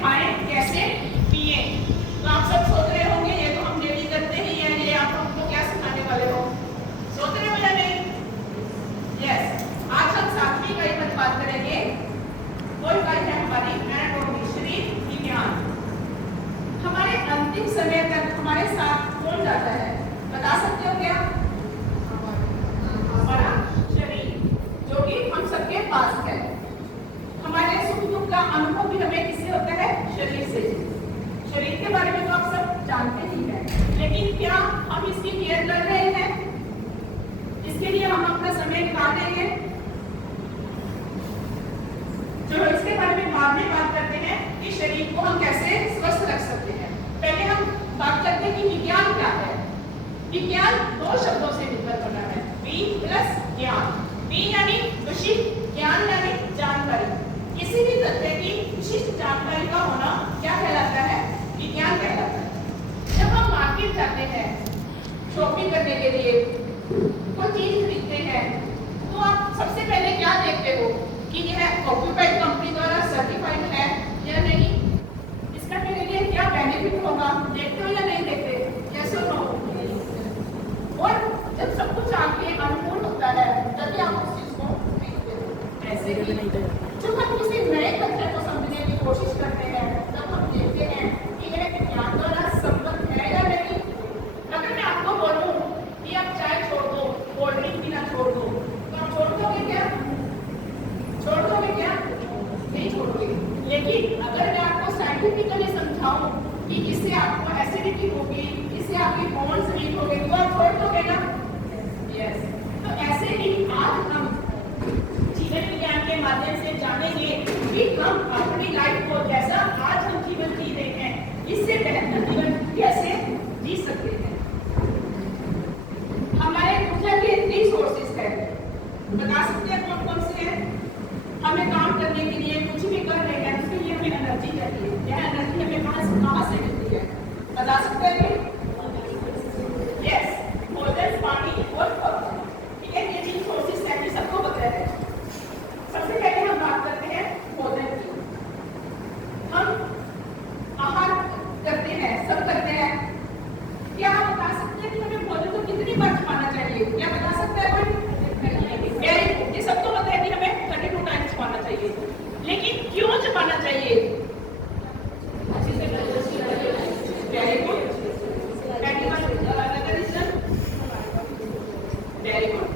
खाएं, कैसे पिए। तो आप सब सोच रहे होंगे ये तो हम डेली करते ही हैं, ये आप हमको क्या सिखाने वाले हो, सोच रहे हो या नहीं? यस, आज हम 7वीं इकाई पर बात करेंगे। वो इकाई है हमारी एनाटॉमी, शरीर विज्ञान। हमारे अंतिम समय तक हमारे साथ कौन जाता है, बता सकते हो क्या? हमारा शरीर, जो कि हम सबके पास है। हमारे सुख दुख का अनुभव भी हमें किससे होता है? शरीर से। शरीर के बारे में तो आप सब जानते ही हैं, लेकिन क्या हम इसकी केयर कर रहे हैं? इसके लिए हम अपना समय निकाल रहे हैं? चलो इसके बारे में बाद में बात करते हैं कि शरीर को हम कैसे स्वस्थ रख सकते हैं। पहले हम बात करते हैं कि विज्ञान क्या है। विज्ञान 2 शब्दों से मिलकर बना है, वि प्लस ज्ञान। वि यानी विशिष्ट, ज्ञान यानी जानकारी। किसी भी तथ्य की विशिष्ट जानकारी का होना क्या कहलाता है? विज्ञान कहलाता है। जब हम मार्केट जाते हैं शॉपिंग करने के लिए, कोई चीज खरीदते हैं, तो आप सबसे पहले क्या देखते हो कि यह ऑक्यूपाइड कंपनी द्वारा सर्टिफाइड है या नहीं, इसका मेरे लिए क्या बेनिफिट होगा, देखते हो या नहीं देखते? कैसे हो? और जब सब कुछ आपके अनुकूल होता है तभी आप उस चीज को खरीदते हो। ऐसे ही जब हम किसी नए तथ्य को समझने की कोशिश करते हैं तब हम देखते हैं कि यह विज्ञान द्वारा संबद्ध है या नहीं। अगर मैं आपको बोलूं कि आप चाय छोड़ दो, कोल्ड ड्रिंक पीना छोड़ दो, तो आप छोड़ दोगे क्या? छोड़ दोगे क्या? नहीं छोड़ोगे। लेकिन अगर मैं आपको साइंटिफिकली समझाऊं कि इससे आपको एसिडिटी होगी, इससे आपकी बोन्स वीक होंगे, तो आप छोड़ दोगे ना? यस। तो ऐसे ही आज हम जीवन विज्ञान के माध्यम से जानेंगे कि हम अपनी लाइफ को जैसा आज हम जीवन जी रहे हैं, इससे बेहतर जीवन कैसे जी सकते हैं। हमारे ऊर्जा के 3 सोर्सेस हैं, बता सकते हैं कौन कौन से हैं? हमें काम करने के लिए कुछ भी कर रहे हैं उसके लिए हमें एनर्जी चाहिए। यह एनर्जी हमें कहाँ से मिलती है, बता सकते हैं? यस, भोजन, पानी और हवा। ठीक है, ये 3 सोर्सेस हैं, ये सबको पता है। सबसे पहले हम बात करते हैं भोजन की। हम आहार करते हैं, सब करते हैं। क्या आप बता सकते हैं कि हमें भोजन को कितनी बार खाना चाहिए? क्या बता सकता है कोई? ये सबको पता है कि हमें 32 टाइम्स खाना चाहिए, लेकिन क्यों चबाना चाहिए? Very good,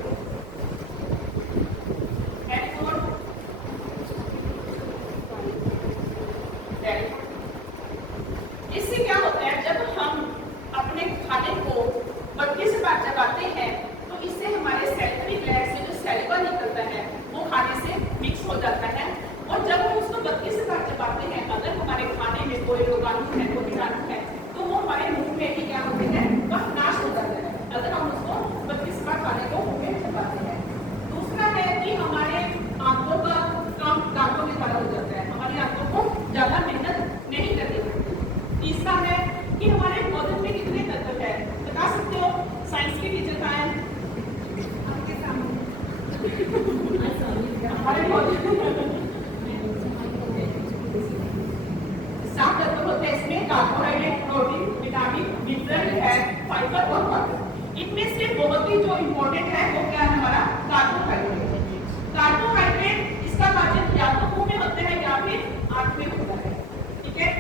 very good. इससे क्या होता है, जब हम अपने खाने को 32 बार चबाते हैं तो इससे हमारे सैलिवरी ग्लैंड से जो सैलिवा निकलता है वो खाने से मिक्स हो जाता है। और जब हम उसको 32 बार चबाते हैं, अगर हमारे खाने में कोई रोगाणु है, कोई कीटाणु है, तो वो हमारे मुंह में ही क्या होते हैं, वह नाश हो जाता है, अगर हम उसको 32 बार खाने को मुंह में चबाते हैं। दूसरा है कि हमारे आंखों का काम दांतों के द्वारा हो जाता है, हमारी आंखों को ज्यादा मेहनत नहीं करनी पड़ती। तीसरा है कि हमारे भोजन में कितने तत्व है, बता सकते हो? साइंस के टीचर का है हमारे भोजन 7 तत्व होते हैं। इसमें कार्बोहाइड्रेट, प्रोटीन, विटामिन, मिनरल है, फाइबर और वाटर। इनमें से बहुत ही जो इम्पोर्टेंट है वो क्या है? हमारा कार्बोहाइड्रेट। कार्बोहाइड्रेट इसका पाचन या तो मुंह में होता है या फिर आंख में होता है। ठीक है,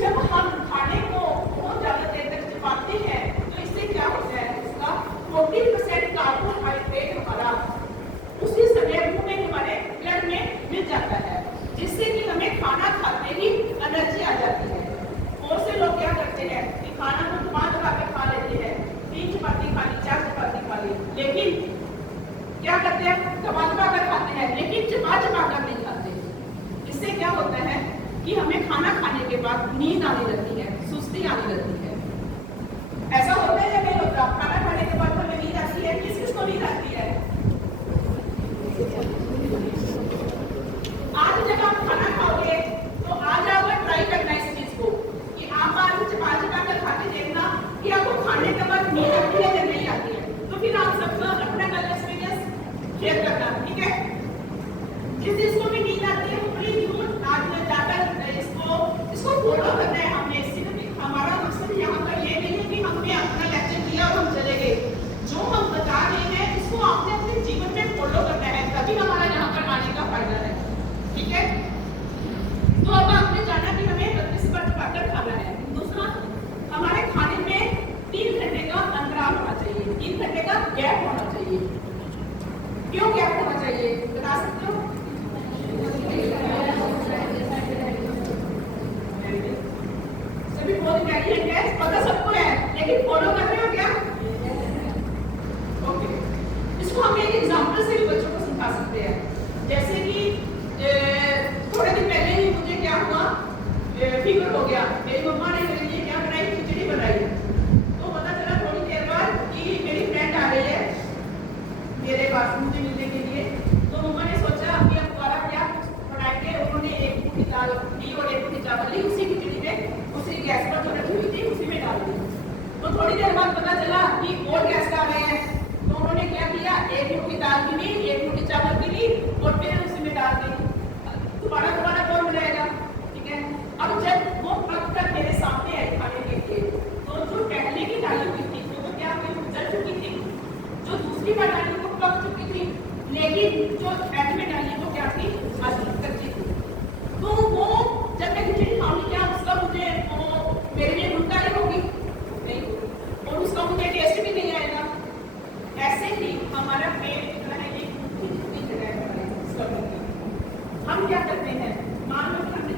जब हम खाने को बहुत ज्यादा देर तक चबाते हैं तो इससे क्या होता है, इसका 40% कार्बोहाइड्रेट हमारा उसी समय मुंह में हमारे ब्लड में मिल जाता है, जिससे कि हमें खाना खाते ही एनर्जी आ जाती है। बहुत से लोग क्या करते हैं कि खाना को दबा दबा कर खा लेते हैं, 3 चपाती खा ली, 4 चपाती खा ली, लेकिन क्या करते हैं, दबा दबा कर खाते हैं, लेकिन चबा चबा कर नहीं खाते। इससे क्या होता है कि हमें खाना खाने के बाद नींद आने लगती है, सुस्ती आने लगती है। ऐसा होता है या नहीं होता? खाना खाने के बाद हमें नींद आती है, किस किस को नींद आती है? आज जब आप खाना खाओगे तो आज आप ट्राई करना इस चीज को कि आप आज चबा चबा कर खाते देखना कि आपको खाने के बाद नींद आती है या नहीं आती है। तो फिर आप सबका अपना कल एक्सपीरियंस शेयर करना, ठीक है? जिस जिसको भी नींद आती है वो प्लीज आज जाकर इसको क्यों गैप होना चाहिए, बता सकते हो? सभी बहुत इंटेलिजेंट है, पता सबको है, लेकिन फॉलो कर रहे हो क्या? ओके, इसको हम एक एग्जांपल से भी बच्चों को समझा सकते हैं। जैसे कि थोड़े दिन पहले ही मुझे क्या हुआ, फीवर हो गया, मेरी मम्मा ने मेरे लिए क्या बनाई, खिचड़ी बनाई। तो पता चला थोड़ी देर बाद कि मेरी फ्रेंड आ रही है मेरे पास मुझे मिलने के लिए। तो मम्मा ने सोचा कि अब दोबारा क्या बनाएंगे, उन्होंने एक पूरी दाल ली और एक पूरी चावल ली, उसी खिचड़ी में उसी गैस पर जो रखी हुई थी उसी में डाल दी। तो थोड़ी देर बाद पता चला कि और गैस डाल रहे हैं। तो उन्होंने क्या किया, एक मुट्ठी दाल की ली, एक मुट्ठी चावल की ली और फिर उसी में डाल दी। दोबारा कौन बनाएगा, ठीक है। अब जब वो पक कर मेरे सामने आई खाने के लिए, तो जो पहले की डाली हुई थी वो क्या हुई, जल चुकी थी। जो दूसरी बार डाली वो पक चुकी थी, लेकिन जो एंड में डाली वो क्या थी, आधी कच्ची थी। तो वो जब मैं खिचड़ी खाऊंगी क्या उसका मुझे वो मेरे लिए गुणकारी होगी नहीं, और उसका मुझे टेस्ट भी नहीं आएगा। ऐसे ही हमारा पेट इतना है कि कितनी जगह है, हम क्या करते हैं, मान लो कि हमने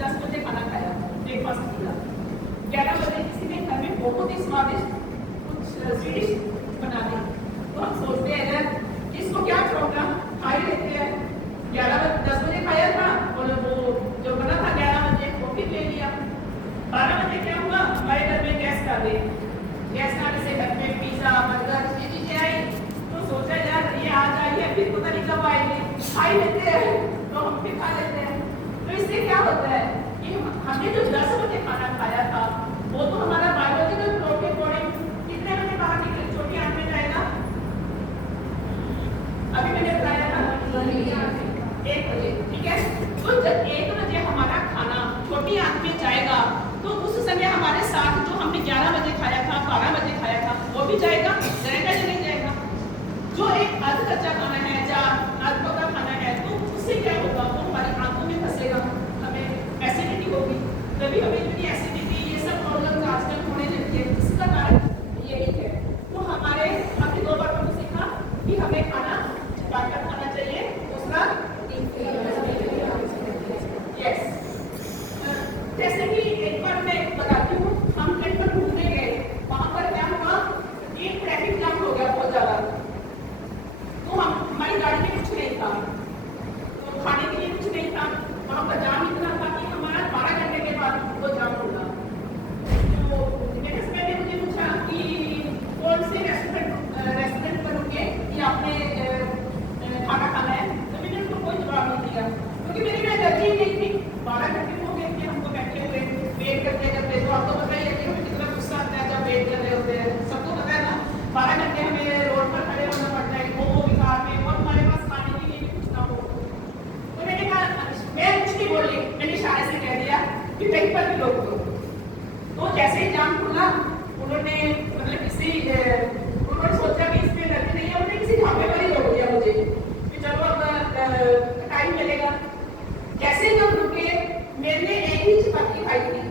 10 बजे खाना खाया, ब्रेकफास्ट किया, 11 बजे किसी ने घर में बहुत ही स्वादिष्ट कुछ डिश बना दी। तो हम सोचते हैं यार इसको क्या छोड़ना, खा ही लेते हैं। 10 बजे खाया था और वो जो बना था 11 बजे वो भी ले लिया। 12 बजे क्या हुआ, हमारे घर में गैस आ गई। गैस आने से घर में पिज्जा बर्गर ये चीजें आई। तो सोचा यार ये आज आई है, फिर पता नहीं कब आएगी, खा ही लेते हैं। तो हम फिर खा लेते हैं। तो इससे क्या होता है कि हमने जो 10 बजे खाना खाया था वो तो हमारा बायोलॉजिकल क्लॉक के अकॉर्डिंग कितने बजे बाहर निकले, छोटी आंख में जाएगा। अभी मैंने बताया था 1 बजे, ठीक है। तो जब 1 बजे हमारा खाना छोटी आंख में जाएगा तो उस समय हमारे साथ जो हमने 11 बजे खाया था, 12 बजे खाया था वो भी जाएगा, जाएगा या नहीं जाएगा। जो एक अर्ध कच्चा खाना है या अर्ध पका खाना है तो उससे क्या होगा, वो हमारी आंखों में फंसेगा, हमें एसिडिटी होगी। कभी कभी इतनी एसिडिटी ये सब प्रॉब्लम आजकल होने लगती है, इसका कारण यही है। तो हमने 2 बातों को सीखा कि हमें खाना काटकर खाना चाहिए, दूसरा यस। जैसे कि एक बार मैं बताती हूँ, हम कहीं पर घूमने गए, वहां पर क्या हुआ, एक ट्रैफिक जाम हो गया बहुत ज्यादा। तो हमारी गाड़ी में कुछ नहीं था, तो खाने के लिए कुछ नहीं था, वहां पर जाम इतना था कि हमारा 12 घंटे के बाद वो जाम होगा। तो मेरे हस्बैंड ने मुझे पूछा कि कौन से रेस्टोरेंट पर रुके कि आपने खाना खाना है। तो मैंने उनको कोई जवाब नहीं दिया क्योंकि मेरी में एलर्जी नहीं थी। 12 घंटे हो गए कि हमको बैठे हुए वेट करते करते। तो आपको पता ही है कि हमें कितना गुस्सा आता है जब वेट कर रहे होते हैं, सबको पता है ना। 12 घंटे हमें रोड पर खड़े होना पड़ता है, वो भी कार में, और हमारे पास खाने के लिए भी कुछ ना हो। तो मैंने कहा, मैं कुछ नहीं बोली, मैंने इशारे से कह दिया कि कहीं पर भी रोक दो। तो जैसे ही जाम खुला उन्होंने उन्होंने सोचा कि इसमें एलर्जी नहीं है, उन्होंने किसी ढाबे पर ही रोक दिया मुझे कि चलो अब टाइम मिलेगा। जैसे ही हम रुके, मैंने एक ही चपाती खाई थी।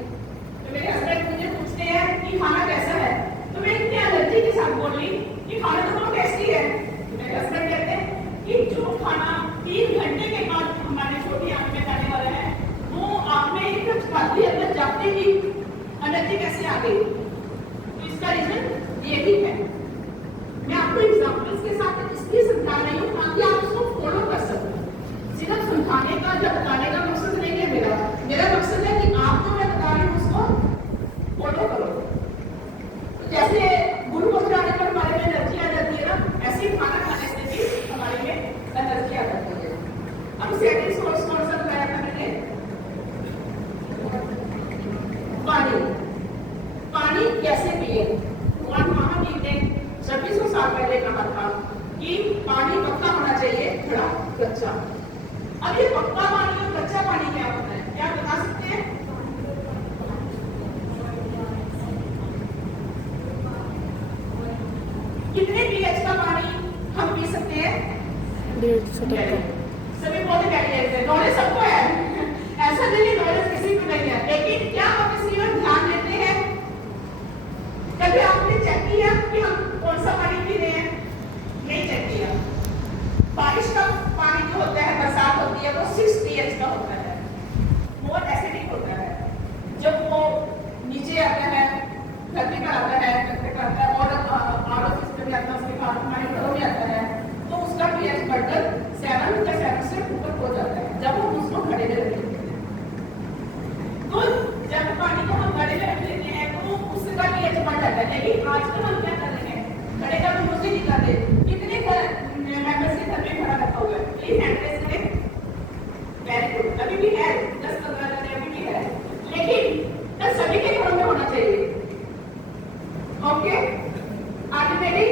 तो मेरे हस्बैंड मुझे पूछते हैं कि खाना कैसा है, तो मैं इतनी एलर्जी के साथ बोली कि खाना तो बहुत टेस्टी है। मेरे हस्बैंड कहते हैं कि जो खाना 3 घंटे के बाद हमारे छोटी आंख में जाने वाला है, वो आंख में एक चपाती अंदर जाते ही एलर्जी कैसे आ गई। तो इसका रीजन ये भी है। मैं आपको एग्जांपल्स के साथ इसलिए समझा रही हूँ ताकि आप उसको फॉलो कर सकें। सिर्फ समझाने का या बताने का मकसद नहीं है मेरा मकसद है कि आप जो मैं बता रही हूँ उसको फॉलो करो। तो जैसे ग्लूकोज डालने पर हमारे में एनर्जी आ जाती है ना, ऐसे ही खाना खाने से भी हमारे में एनर्जी आ जाती है। अब सेकंड सोर्स कौन सा बताया था मैंने, पानी कैसे पिए। भगवान महावीर ने 2600 साल पहले कहा था कि पानी पक्का होना चाहिए, थोड़ा कच्चा। अब ये पक्का पानी और कच्चा पानी क्या होता है, क्या बता सकते हैं? कितने pH का पानी हम पी सकते हैं? 150 सभी बहुत इंटेलिजेंट है, नॉलेज सबको है। ऐसा नहीं है नॉलेज किसी को नहीं है, लेकिन क्या हम इस पर ध्यान देते हैं? कभी आपने चेक किया कि हम कौन सा पानी पी रहे हैं? नहीं चेक किया। टेस्ट का होता है, मोर एसिडिक होता है। जब वो नीचे आता है, धरती पर आता है, धरती पर आता है और आरओ सिस्टम में आता है, उसके बाद हमारे घरों में आता है, तो उसका पीएच बढ़कर 7 या 7 से ऊपर हो जाता है जब हम उसको घड़े में रखेंगे। तो जब पानी को हम घड़े में रख लेते हैं तो उसका पीएच बढ़ जाता है। लेकिन आजकल हम क्या कर रहे हैं, घड़े का हम उसे दिखाते कितने मेंबर्स के घर में घड़ा रखा हुआ है, प्लीज एड्रेस करें। वेरी गुड, अभी भी है 10-15 जन अभी भी है, लेकिन सभी के घरों में होना चाहिए। Okay, are you ready?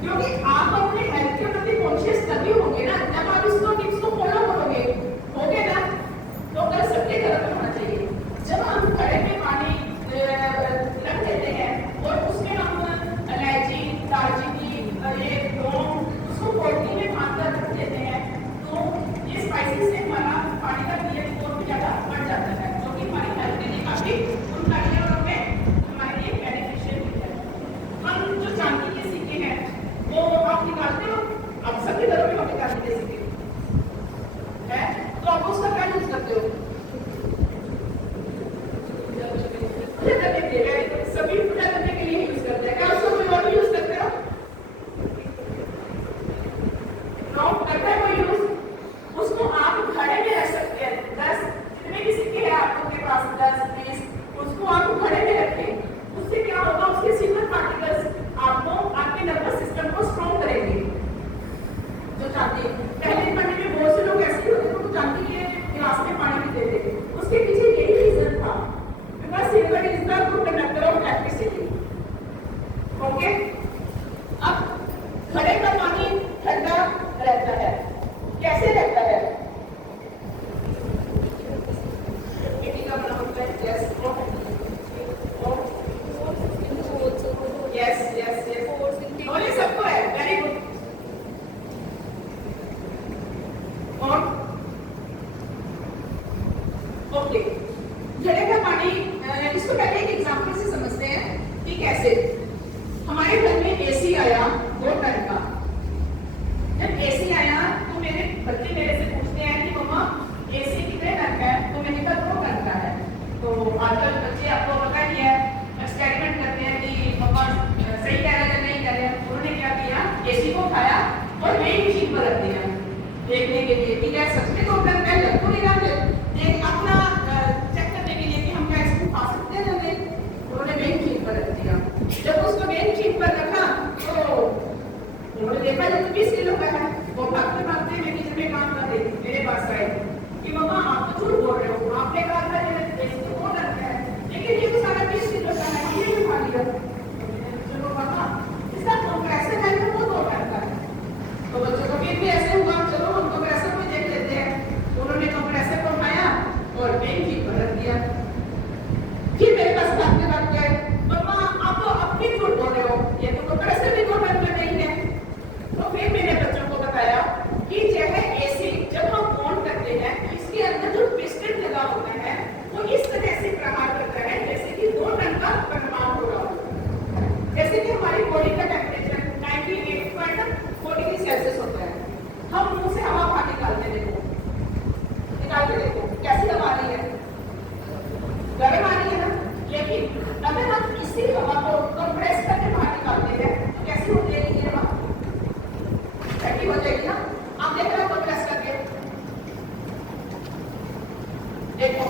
क्योंकि आप अपने हेल्थ के प्रति कॉन्शियस तभी होंगे ना जब आप इसको टिप्स को फॉलो करोगे, होगे ना? तो कल सबके घर में होना चाहिए। जब हम घड़े में पानी रख देते हैं और उसमें हम इलायची, दालचीनी, ये लौंग उसको पोटली में बांधकर रख देते हैं, तो ये स्पाइसेस से हमारा पानी का पीएच और भी ज्यादा बढ़ जाता है, जो कि हमारी हेल्थ के लिए काफी गुणकारी है और हमें हमारे लिए बेनिफिशियल भी है। हम जो चांदी के सिक्के हैं वो आप निकालते हो, आप सभी घरों में हम निकालते के सिक्के है, तो आप उसका क्या यूज करते हो? सभी पूजा करने के लिए यूज करते हैं। क्या उसको कोई और भी यूज करते हो? करता है कोई यूज? उसको आप घड़े में रख सकते हैं। 10 जितने भी सिक्के हैं आपके पास 10-20 उसको आप घड़े में रखें। उससे क्या होगा, उसके सिल्वर पार्टिकल्स आपको आपके नर्वस सिस्टम को स्ट्रॉन्ग करेंगे। जो चाहते हैं पहले जमाने में बहुत से लोग ऐसे होते थे, चांदी के गिलास में पानी पीते थे, उसके पीछे यही रीजन था, because silver is the good conductor of electricity. Okay, अब घड़े का पानी ठंडा रहता है, कैसे रहता है? मिट्टी का बना होता है, यस नॉलेज सबको है, वेरी गुड। और ओके, घड़े का पानी इसको पहले एक एग्जांपल से समझते हैं कि कैसे। हमारे घर में एसी आया 2 टन का। जब एसी आया तो मेरे बच्चे मेरे से पूछते हैं कि मम्मा एसी कितने टन का है, तो मैंने कहा 2 टन का है। तो आजकल बच्चे आपको पता ही है, एक्सपेरिमेंट करते हैं कि मम्मा सही कह रहे हैं नहीं कह रहे हैं। उन्होंने क्या किया, एसी को उठाया और वेइंग मशीन पर रख दिया देखने के लिए कि क्या सच में 2 टन का है, तो नहीं देख अपना चेक करने के लिए कि हम क्या इसको खा सकते हैं या नहीं। उन्होंने वेइंग मशीन पर रख दिया। जब उसको वेइंग मशीन पर रखा तो उन्होंने देखा ये तो 20 किलो का है। वो भागते भागते मैं किचन में काम कर रही थी, मेरे पास आए कि मम्मा आप तो झूठ बोल रहे हो, आपने कहा था ये एसी तो 2 टन का है, लेकिन ये तो सारा 20 किलो का है, ये भी खा लिया। चलो मम्मा इसका कंप्रेसर है तो वो 2 टन का है। तो बच्चों को फिर भी ऐसे हुआ, चलो हम कंप्रेसर को देख लेते हैं। उन्होंने कंप्रेसर को उठाया और वेइंग मशीन पर रख दिया। फिर मेरे पास भागते भागते मम्मा आप तो अपनी झूठ बोल रहे हो, ये तो कंप्रेसर भी 2 टन का नहीं है। तो फिर मैंने बच्चों को बताया कि जो है एसी जब हम ऑन करते हैं इसके अंदर जो पिस्टन लगा होता है वो इस तरह से प्रहार करता है जैसे कि 2 टन का परिमाण हो रहा हो। जैसे कि हमारी बॉडी का टेम्परेचर 98.4 डिग्री सेल्सियस होता है। हम मुंह से हवा बाहर निकाल के देखो कैसी हवा आ रही है, गर्म आ रही है ना। लेकिन अगर हम इसी हवा को कंप्रेस करके बाहर निकालते हैं तो कैसी हो जाएगी ये हवा, ठंडी हो जाएगी ना। आप देख रहे हो कंप्रेस करके देखो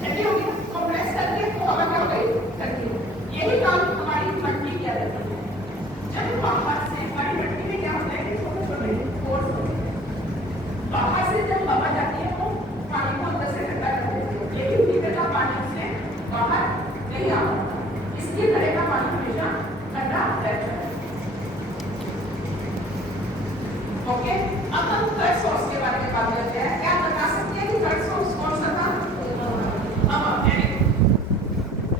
ठंडी होगी ना, कंप्रेस करके तो हवा क्या हो गई, ठंडी। यही काम हमारी ठंडी किया जाता है। जब बाहर से हमारी ठंडी में क्या होता है, छोटे-छोटे पोर्स होते हैं, बाहर से जब हवा जाती है तो पानी को अंदर से ठंडा कर देती है, लेकिन भीतर का पानी उससे बाहर नहीं आ पाता, इसलिए घड़े का पानी हमेशा ठंडा रहता है। ओके, अब हम थर्ड सोर्स के बारे में बात करते हैं। क्या बता सकते हैं कि थर्ड सोर्स कौन सा था?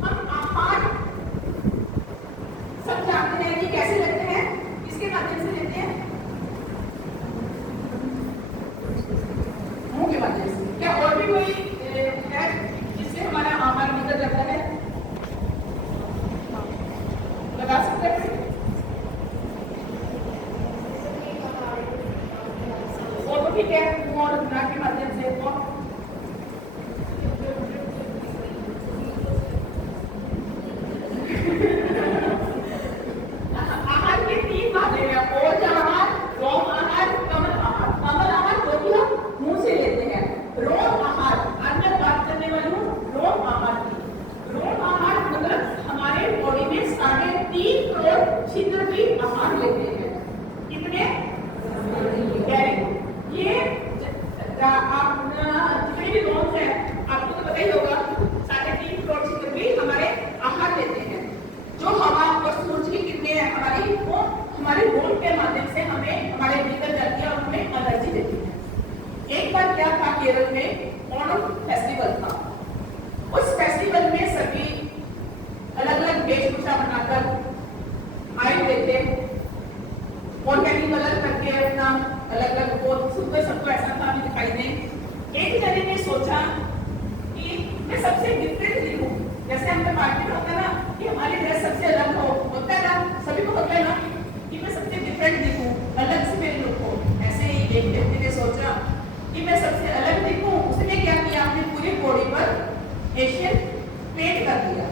हम आहार सब जानते हैं कि कैसे लेते हैं, किसके माध्यम से लेते हैं, मुंह के माध्यम से। क्या और भी कोई है जिससे हमारा आहार निकल जाता है? बता सकते हैं? वो तो ठीक है, और नाक के माध्यम से और आहार के 3 भाग हैं, ओज आहार, रोम आहार, कमल आहार। कमल आहार जो कि हम मुंह से लेते हैं। रोम आहार, आज मैं बात करने वाली हूँ रोम आहार की। रोम आहार मतलब हमारे बॉडी में 3.5 करोड़ छिद्र भी आहार लेते हैं। कितने? ये आप जितने भी रोम्स हैं आपको तो पता ही होगा, 3.5 करोड़ छिद्र भी हमारे आहार लेते हैं। जो हवा और सूरज की किरणें हैं हमारी, वो हमारे बोन के माध्यम से हमें हमारे भीतर जाती है और हमें एनर्जी देती है। एक बार क्या था, केरल में ओणम फेस्टिवल था। उस फेस्टिवल में सभी अलग अलग वेशभूषा बनाकर आए हुए थे और कैली कलर करके अपना अलग अलग वो सुबह सबको ऐसा था भी दिखाई दे। एक जने ने सोचा कि मैं सबसे डिफरेंट दिखूं, जैसे हम मार्केट होता है ना कि हमारी ड्रेस सबसे अलग हो, होता है ना, सभी को होता है ना कि मैं सबसे डिफरेंट दिखूं, अलग से मेरी लुक हो। ऐसे ही एक व्यक्ति ने सोचा कि मैं सबसे अलग दिखूं। उसने क्या किया, अपनी पूरी बॉडी पर एशियन पेंट कर दिया।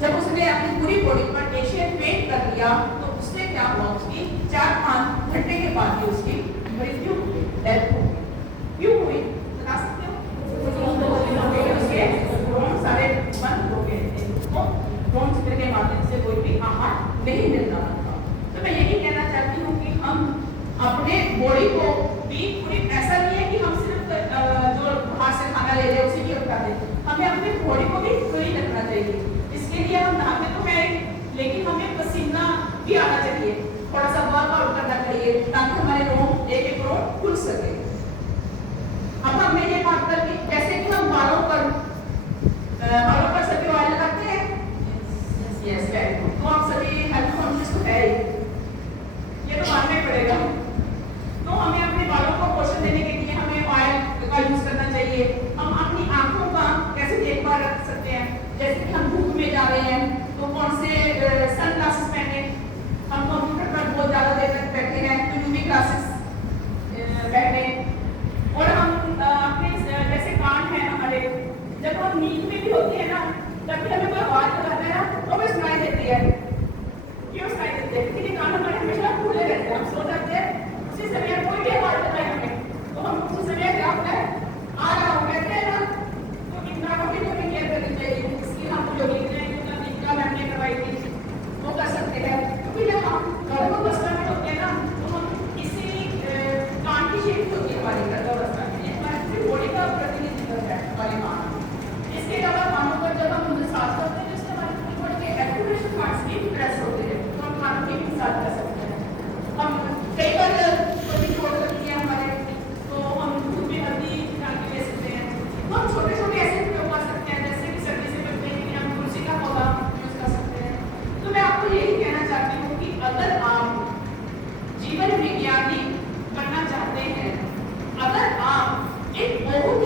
जब उसने अपनी पूरी बॉडी पर एशियन पेंट कर दिया तो उससे क्या हुआ, उसकी 4-5 घंटे के बाद ही उसकी मृत्यु हो गई, डेथ हो गई। क्यों हुई बता सकते हो? उसके रोम सारे बंद हो गए थे, उसको रोम छिद्र के माध्यम से कोई भी आहार नहीं मिल रहा था। तो मैं यही कहना चाहती हूँ कि हम अपने बॉडी को भी पूरी, ऐसा नहीं है कि हम सिर्फ जो बाहर से खाना ले रहे उसी की रखा दें, हमें अपनी बॉडी को भी पूरी रखना चाहिए। इसके लिए हम नहाते तो हैं, लेकिन हमें पसीना भी आना चाहिए, थोड़ा सा वर्कआउट करना चाहिए ताकि हमारे रोम एक रोम खुल सके। अब हमने ये बात कर ली कैसे कि हम बालों पर सभी ऑयल लगाते हैं। Yes, very good. तो आप सभी हेल्थ कॉन्शियस तो है ही, ये तो मानना ही पड़ेगा। तो हमें अपने बालों को पोषण देने के लिए हमें ऑयल का यूज करना चाहिए। हम अपनी आंखों का कैसे देखभाल रख सकते हैं, जैसे कि हम धूप में जा रहे हैं तो कौन से सन ग्लासेस पहने, हम कंप्यूटर पर बहुत ज्यादा देर तक बैठे हैं तो यूवी ग्लासेस पहने। और हम अपने जैसे कान है हमारे, जब हम नींद में भी होती है ना, तभी हमें कोई आवाज लगाता है ना तो हमें सुनाई देती है। क्यों सुनाई देती है? क्योंकि कान हमारे हमेशा खुले रहते हैं, हम सो जाते हैं, उसी समय कोई भी आवाज लगाए हमें तो हम उसी समय क्या होता है, आ रहा हूँ कहते हैं ना। तो इतना भी तो केयर करनी चाहिए। इसलिए हम जो नींद मैंने करवाई थी वो कर सकते हैं, क्योंकि जब हम घर को बसना में होते हैं ना तो हम इसी कान की शेप होती है हमारी घर को बसना में, हमारी बॉडी का प्रतिनिधित्व है हमारी कान। इसके अलावा कानों पर जब हम सांस करते हैं जिससे हमारी बॉडी के एक्टिवेशन पार्ट्स भी प्रेस होते हैं, तो हम कानों की भी साथ कर सकते हैं। हम कई बार कोई चोट लगती है हमारे तो हम दूध में हल्दी डाल के ले सकते हैं। तो हम छोटे छोटे ऐसे प्रयोग कर सकते हैं, जैसे कि सर्दी से बचने के लिए हम तुलसी का पौधा यूज कर सकते हैं। तो मैं आपको यही कहना चाहती हूँ कि अगर आप जीवन विज्ञानी बनना चाहते हैं, अगर आप एक बहुत